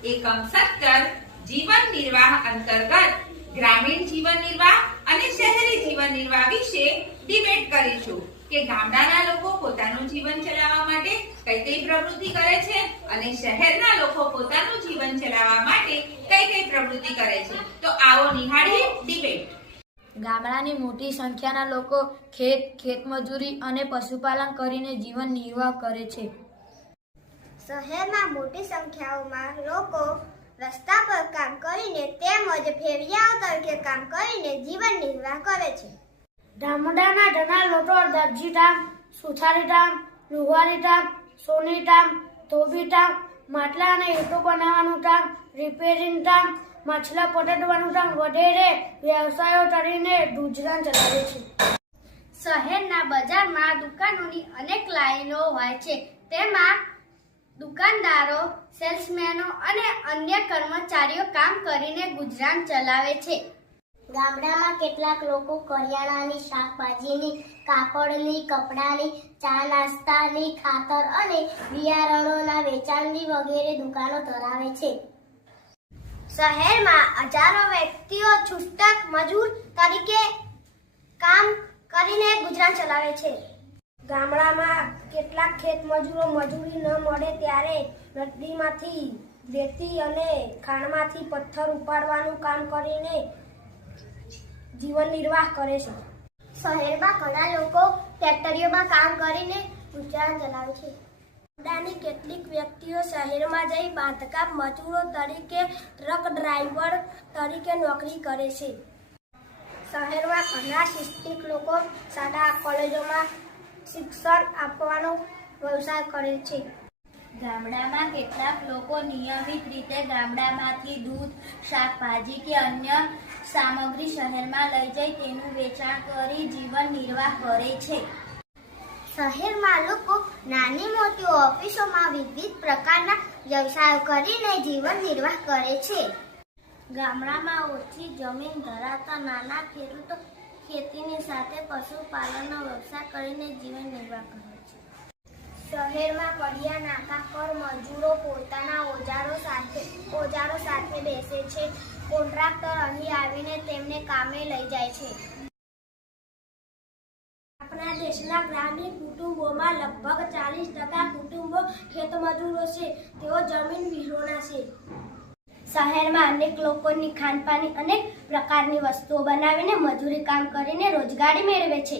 એકમ 17 જીવન નિર્વાહ અંતર્ગત ગ્રામીણ જીવન નિર્વાહ અને શહેરી જીવન નિર્વાહ વિશે ડિબેટ કરીશું કે ગામડાના લોકો પોતાનું જીવન ચલાવવા માટે કઈ કઈ પ્રવૃત્તિ કરે છે અને શહેરના લોકો પોતાનું જીવન ચલાવવા માટે કઈ કઈ પ્રવૃત્તિ કરે છે। તો આવો નિહાળીએ ડિબેટ। ગામડાની મોટી સંખ્યાના લોકો ખેતમજૂરી અને પશુપાલન કરીને જીવન નિર્વાહ કરે છે। શહેરમાં મોટી સંખ્યામાં લોકો રસ્તા પર કામ કરીને તેમજ ફેરિયાઓ તરીકે કામ કરીને જીવન નિર્વાહ કરે છે। ગામડાના ઘણા લોકો દરજી કામ, સુથારી કામ, લુહારી કામ, સોની કામ, ધોબી કામ, માટલા અને ઈંટો બનાવવાનું કામ, રિપેરિંગ કામ, માછલા પકડવાનું કામ વગેરે વ્યવસાયો કરીને ગુજરાન ચલાવે છે। શહેરના બજારમાં દુકાનોની અનેક લાઈનો હોય છે, તેમાં દુકાનદારો, સેલ્સમેનો અને અન્ય કર્મચારીઓ કામ કરીને ગુજરાન ચલાવે છે। ગામડામાં કેટલાક લોકો કરિયાણાની, શાકભાજીની, કાપડની, કપડાની, ચા નાસ્તાની, ખાતર અને બિયારણોના વેચાણની વગેરે દુકાનો ધરાવે છે। શહેરમાં હજારો વ્યક્તિઓ છૂટક મજૂર તરીકે કામ કરીને ગુજરાન ચલાવે છે। ગામડામાં કેટલાક ખેતમજૂરો મજૂરી ન મળે ત્યારે નદીમાંથી રેતી અને ખાણમાંથી પથ્થર ઉપાડવાનું કામ કરીને જીવન નિર્વાહ કરે છે। શહેરમાં ઘણા લોકો ફેક્ટરીઓમાં કામ કરીને ગુજરાન ચલાવે છે। ગામડાની કેટલીક વ્યક્તિઓ શહેરમાં જઈ બાંધકામ મજૂરો તરીકે, ટ્રક ડ્રાઈવર તરીકે નોકરી કરે છે। શહેરમાં ઘણા શિક્ષિત લોકો શાળા કોલેજોમાં શિક્ષણ આપવાનો વ્યવસાય કરે છે। ગામડામાં કેટલાક લોકો નિયમિત રીતે ગામડામાંથી દૂધ, શાકભાજી કે અન્ય સામગ્રી શહેરમાં લઈ જઈ તેનું વેચાણ કરી જીવન નિર્વાહ કરે છે। શહેરમાં લોકો નાની મોટી ઓફિસોમાં વિવિધ પ્રકારના વ્યવસાયો કરીને જીવન નિર્વાહ કરે છે। ગામડામાં ઓછી જમીન ધરાવતા નાના ખેડૂતો ખેતીની સાથે પશુપાલનનો વ્યવસાય કરીને જીવન નિર્વાહ કરે છે। શહેરમાં કડિયા નાકા પર મજૂરો પોતાના ઓજારો સાથે બેસે છે। કોન્ટ્રાક્ટર અહીં આવીને તેમને કામે લઈ જાય છે। આપણા દેશના ગ્રામીણ કુટુંબોમાં લગભગ 40% કુટુંબો ખેતમજૂરો છે। તેઓ જમીન વિહોણા છે। શહેરમાં અનેક લોકોની ખાનપાનની અનેક પ્રકારની વસ્તુઓ બનાવીને મજૂરી કામ કરીને રોજગારી મેળવે છે।